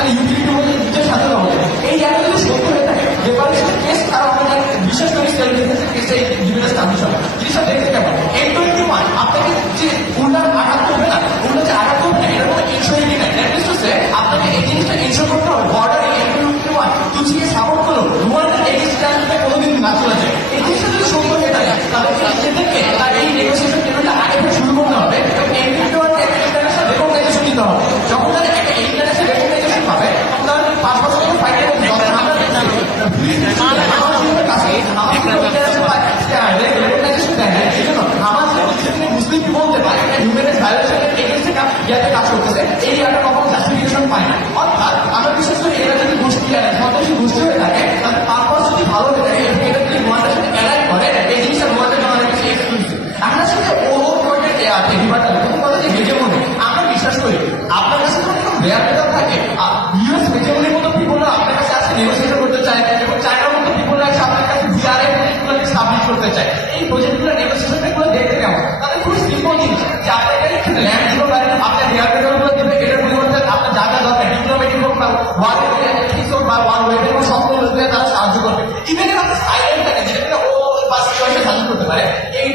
খালি ইউটিলিটি বলে নিজের স্বাধীনতা বলে। এই জায়গাটা যদি সত্য হয়ে থাকে রেপারেশন কেস আর আমাদের বিশেষ করে সেলফ ডিফেন্সের কেসে ডিফেন্স কমিশন জিনিসটা দেখতে কেমন M21 আপনাকে যে উল্টা আঘাত করবে না, উল্টা যে আঘাত করবে না, এটার কোনো ইনশিওরিটি নাই। দ্যাট মিনস টু সে আপনাকে এই জিনিসটা ইনশিওর করতে হবে বর্ডারে M21 তুচিয়ে সাপোর্ট করলো রুয়ান্ডার এগেইনস্ট আসলে কোনোদিন না চলে যায়। এই জিনিসটা যদি সত্য হয়ে থাকে তাহলে সেদেরকে তার এই নেগোসিয়েশন টেবিলটা আগে থেকে শুরু করতে হবে এবং M21 কে ইন্টারন্যাশনাল রেকগনাইজেশন দিতে হবে। যখন তারা একটা ইন্টারন্যাশনাল রেকগনাইজেশন পাবে তখন তারা 5 বছর ফাইটে মুসলিম বলতে পারে হিউম্যান রাইটস ভায়োলেশনের এগেইনস্টে কাজ করতেছে, এই একটা কখনো জাস্টিফিকেশন পায় না। অর্থাৎ আমরা বিশেষ করে এরা যদি গোষ্ঠী সন্ত্রাসী গোষ্ঠী হয়ে থাকে তাদের পারপাস যদি ভালো হয়ে থাকে এবং এটা যদি রুয়ান্ডার সাথে অ্যালাইন করে এই জিনিসটা রুয়ান্ডার জন্য অনেক বেশি এক্সক্লুসিভ। আপনার সাথে ও কথা যে হেজেমনি আমরা বিশ্বাস করি আপনার কাছে যদি কোনো রেয়ার পেপার থাকে ইউএস হেজেমনির মতো পিপলরা আপনার কাছে আসে নেগোসিয়েশন করতে চায় এবং চায়নার মতো পিপলরা এসে আপনার কাছে ভিআরএ প্রজেক্টগুলোকে সাবমিট করতে চায়। এই প্রজেক্টগুলো নেগোসিয়েশনগুলো দেখতে কেমন? তাদের খুব সিম্পল জিনিস যে আপনার কাছে ল্যান্ড দিল আপনার রেয়ার পেপারগুলো দেবে, এটার পরিবর্তে আপনার যা যা দরকার ডিপ্লোমেটিক হোক বা ওয়ার হোক বা ওয়ার ওয়েবের হোক সব তারা সাহায্য করবে। ইভেন আপনি সাইলেন্ট থাকে যেটা ও বাস সাহায্য করতে পারে এই